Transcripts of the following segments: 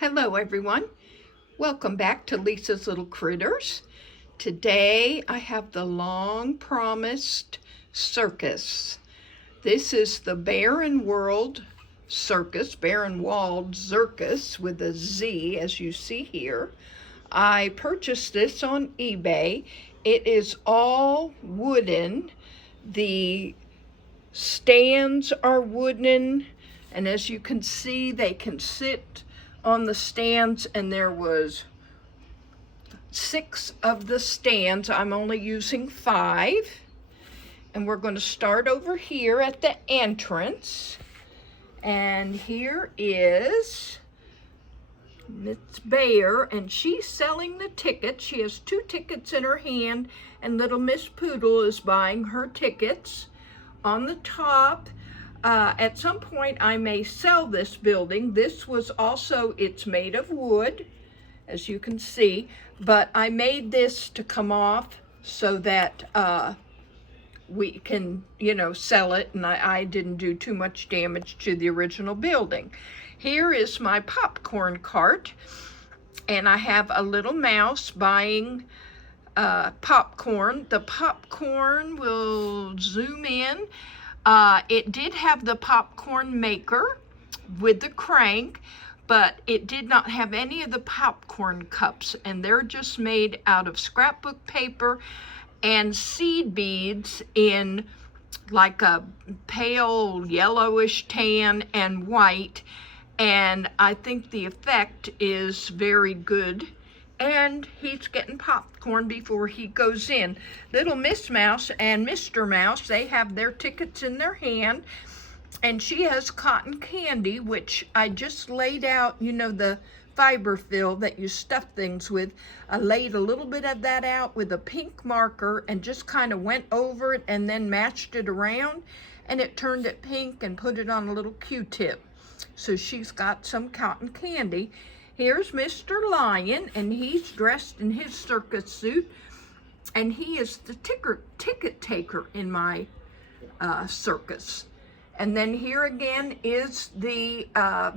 Hello everyone, welcome back to Lisa's Little Critters. Today I have the long promised circus. This is the Barenwald Circus, Barenwald Zircus with a Z as you see here. I purchased this on eBay. It is all wooden. The stands are wooden, and as you can see they can sit on the stands, and there was 6 of the stands. I'm only using 5, and we're going to start over here at the entrance. And here is Miss Bear, and she's selling the tickets. She has 2 tickets in her hand, and little Miss Poodle is buying her tickets. On the top, at some point I may sell this building. This was also, it's made of wood, as you can see, but I made this to come off so that we can, sell it, and I didn't do too much damage to the original building. Here is my popcorn cart, and I have a little mouse buying popcorn. The popcorn will zoom in. It did have the popcorn maker with the crank, but it did not have any of the popcorn cups, and they're just made out of scrapbook paper and seed beads in like a pale yellowish tan and white, and I think the effect is very good. And he's getting popcorn before he goes in. Little Miss Mouse and Mr. Mouse, they have their tickets in their hand, and she has cotton candy, which I just laid out, the fiber fill that you stuff things with. I laid a little bit of that out with a pink marker and just kind of went over it and then matched it around, and it turned it pink, and put it on a little Q-tip. So she's got some cotton candy. Here's Mr. Lion, and he's dressed in his circus suit, and he is the ticket taker in my circus. And then here again is the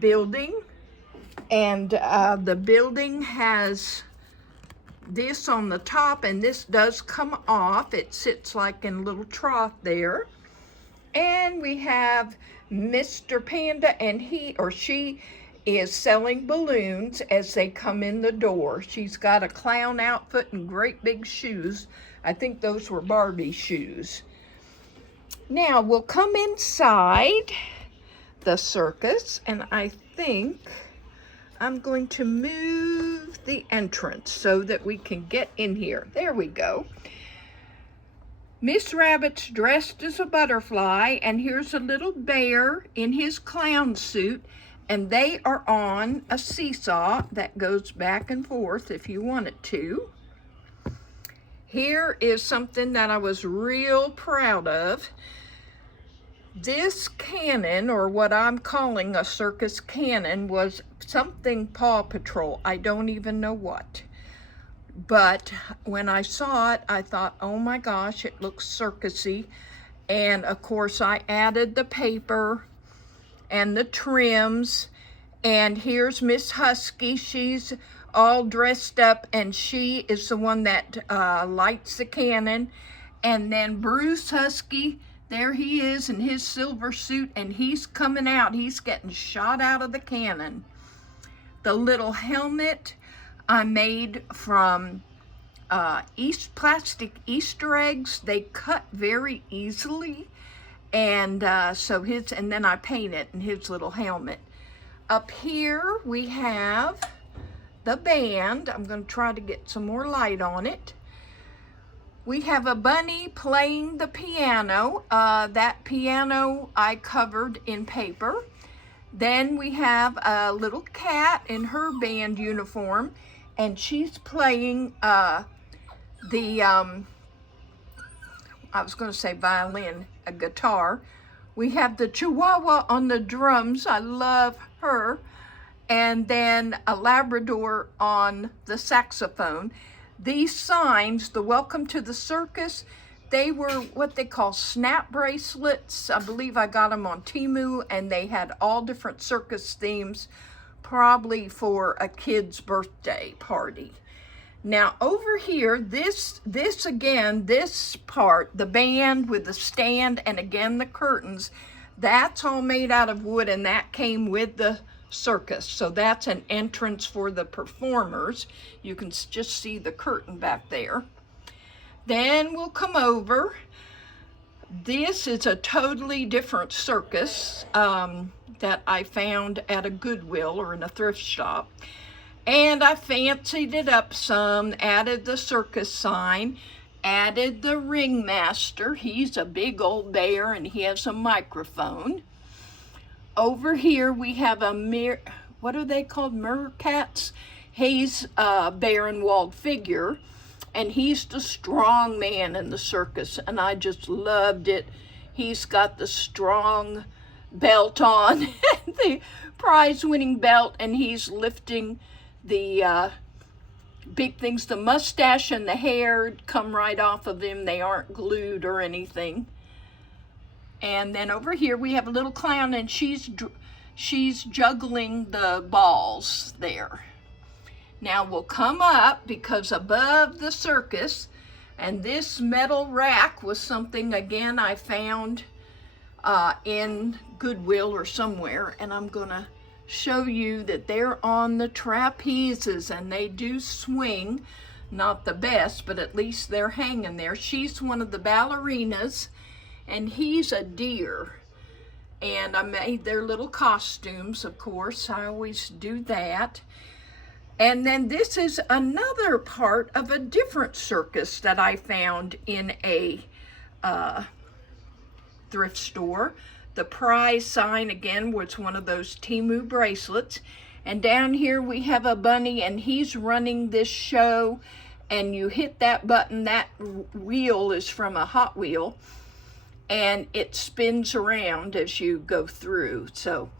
building, and the building has this on the top, and this does come off. It sits like in a little trough there. And we have Mr. Panda, and he or she is selling balloons as they come in the door. She's got a clown outfit and great big shoes. I think those were Barbie shoes. Now we'll come inside the circus, and I think I'm going to move the entrance so that we can get in here. There we go. Miss Rabbit's dressed as a butterfly, and here's a little bear in his clown suit, and they are on a seesaw that goes back and forth if you want it to. Here is something that I was real proud of. This cannon, or what I'm calling a circus cannon, was something Paw Patrol. I don't even know what. But when I saw it, I thought, oh my gosh, it looks circusy. And of course I added the paper and the trims. And here's Miss Husky. She's all dressed up, and she is the one that lights the cannon. And then Bruce Husky, there he is in his silver suit, and he's coming out. He's getting shot out of the cannon. The little helmet I made from plastic Easter eggs. They cut very easily, and and then I paint it in his little helmet. Up here we have the band. I'm going to try to get some more light on it. We have a bunny playing the piano. That piano I covered in paper. Then we have a little cat in her band uniform, and she's playing I was going to say violin, a guitar. We have the Chihuahua on the drums. I love her. And then a Labrador on the saxophone. These signs, the Welcome to the Circus, they were what they call snap bracelets. I believe I got them on Temu, and they had all different circus themes. probably for a kid's birthday party. Now over here, this again, this part, the band with the stand and again the curtains, that's all made out of wood, and that came with the circus. So that's an entrance for the performers. You can just see the curtain back there. Then we'll come over. This is a totally different circus that I found at a Goodwill or in a thrift shop. And I fancied it up some, added the circus sign, added the ringmaster. He's a big old bear and he has a microphone. Over here we have a what are they called? Meerkats? He's a Barenwald figure, and he's the strong man in the circus, and I just loved it. He's got the strong belt on, the prize-winning belt, and he's lifting the big things. The mustache and the hair come right off of him. They aren't glued or anything. And then over here we have a little clown, and she's juggling the balls there. Now we'll come up, because above the circus, and this metal rack was something again I found in Goodwill or somewhere, and I'm gonna show you that they're on the trapezes, and they do swing. Not the best, but at least they're hanging there. She's one of the ballerinas, and he's a deer. And I made their little costumes, of course. I always do that. And then this is another part of a different circus that I found in a thrift store. The prize sign again was one of those Temu bracelets. And down here we have a bunny, and he's running this show, and you hit that button. That wheel is from a Hot Wheel, and it spins around as you go through. So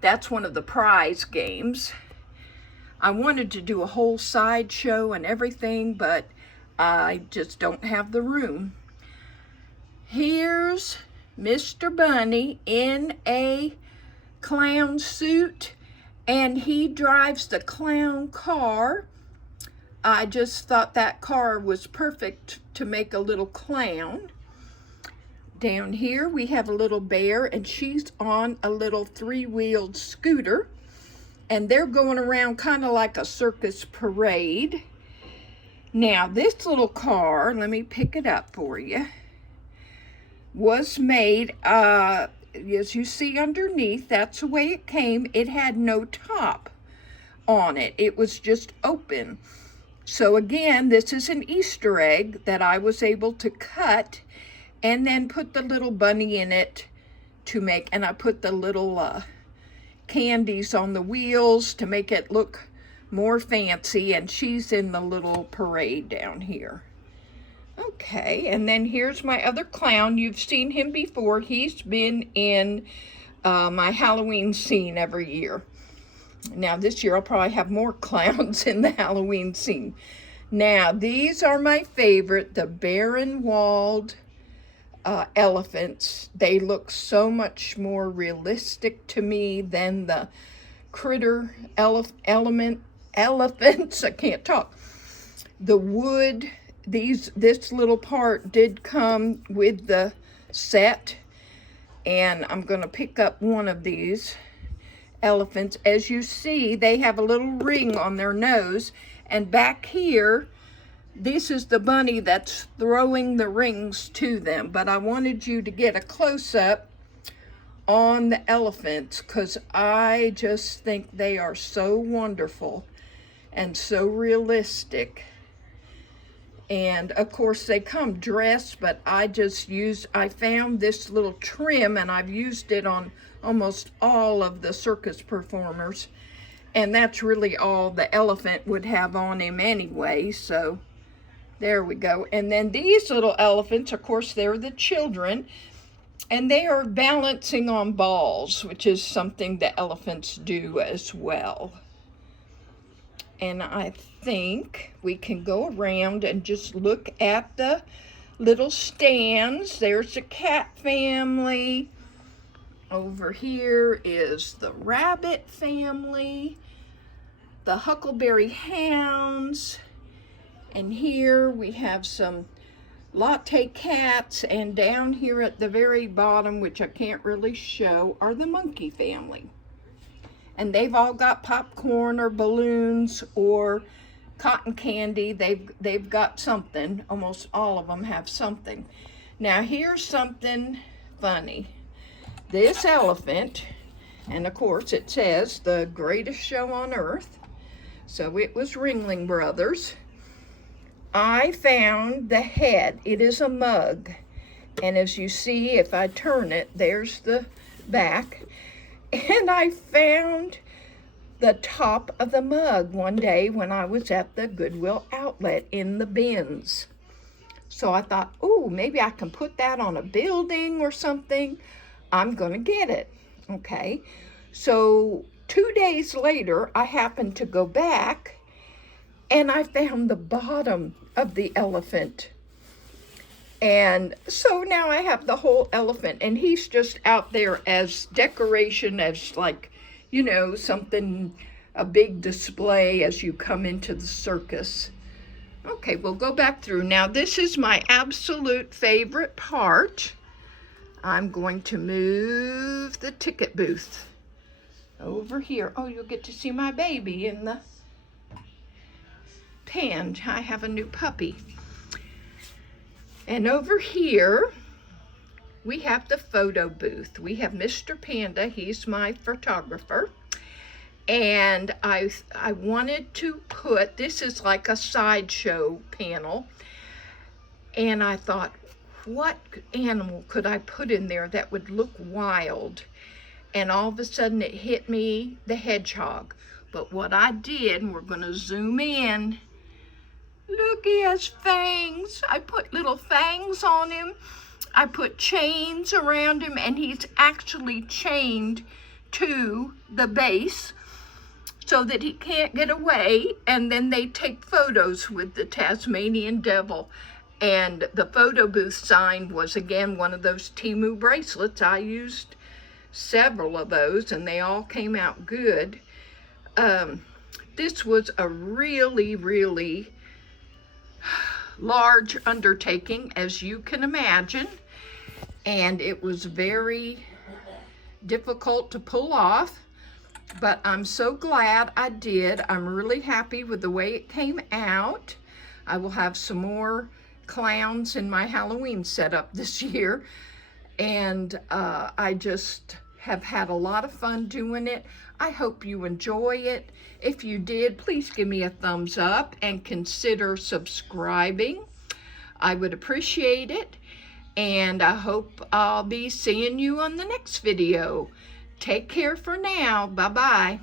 that's one of the prize games. I wanted to do a whole sideshow and everything, but I just don't have the room. Here's Mr. Bunny in a clown suit, and he drives the clown car. I just thought that car was perfect to make a little clown. Down here we have a little bear, and she's on a little three-wheeled scooter, and they're going around kind of like a circus parade. Now this little car, let me pick it up for you, was made, as you see underneath, that's the way it came. It had no top on it. It was just open. So again, this is an Easter egg that I was able to cut and then put the little bunny in it to make, and I put the little candies on the wheels to make it look more fancy, and she's in the little parade down here. Okay, and then here's my other clown. You've seen him before. He's been in my Halloween scene every year. Now this year I'll probably have more clowns in the Halloween scene. Now these are my favorite, the Barenwald elephants. They look so much more realistic to me than the critter elephants. I can't talk. The wood, this little part did come with the set, and I'm going to pick up one of these elephants. As you see, they have a little ring on their nose, and back here, this is the bunny that's throwing the rings to them. But I wanted you to get a close-up on the elephants, because I just think they are so wonderful and so realistic. And of course they come dressed, but I found this little trim, and I've used it on almost all of the circus performers, and that's really all the elephant would have on him anyway. So there we go. And then these little elephants, of course, they're the children, and they are balancing on balls, which is something the elephants do as well. And I think we can go around and just look at the little stands. There's the cat family. Over here is the rabbit family, the huckleberry hounds, and here we have some latte cats, and down here at the very bottom, which I can't really show, are the monkey family. And they've all got popcorn or balloons or cotton candy. They've got something. Almost all of them have something. Now here's something funny. This elephant, and of course it says the greatest show on earth, so it was Ringling Brothers. I found the head. It is a mug, and as you see, if I turn it, there's the back, and I found the top of the mug one day when I was at the Goodwill outlet in the bins. So I thought, oh, maybe I can put that on a building or something. I'm gonna get it. Okay, so 2 days later I happened to go back and I found the bottom of the elephant. And so now I have the whole elephant, and he's just out there as decoration, as like, you know, something, a big display as you come into the circus. Okay, we'll go back through. Now this is my absolute favorite part. I'm going to move the ticket booth over here. Oh, you'll get to see my baby in the pen. I have a new puppy. And over here, we have the photo booth. We have Mr. Panda. He's my photographer. And I wanted to put, this is like a sideshow panel. And I thought, what animal could I put in there that would look wild? And all of a sudden it hit me, the hedgehog. But what I did, and we're going to zoom in, look, he has fangs. I put little fangs on him. I put chains around him, and he's actually chained to the base so that he can't get away. And then they take photos with the Tasmanian devil. And the photo booth sign was, again, one of those Temu bracelets. I used several of those, and they all came out good. This was a really, really large undertaking, as you can imagine, and it was very difficult to pull off, but I'm so glad I did. I'm really happy with the way it came out. I will have some more clowns in my Halloween setup this year, and I just have had a lot of fun doing it. I hope you enjoy it. If you did, please give me a thumbs up and consider subscribing. I would appreciate it, and I hope I'll be seeing you on the next video. Take care for now. Bye-bye.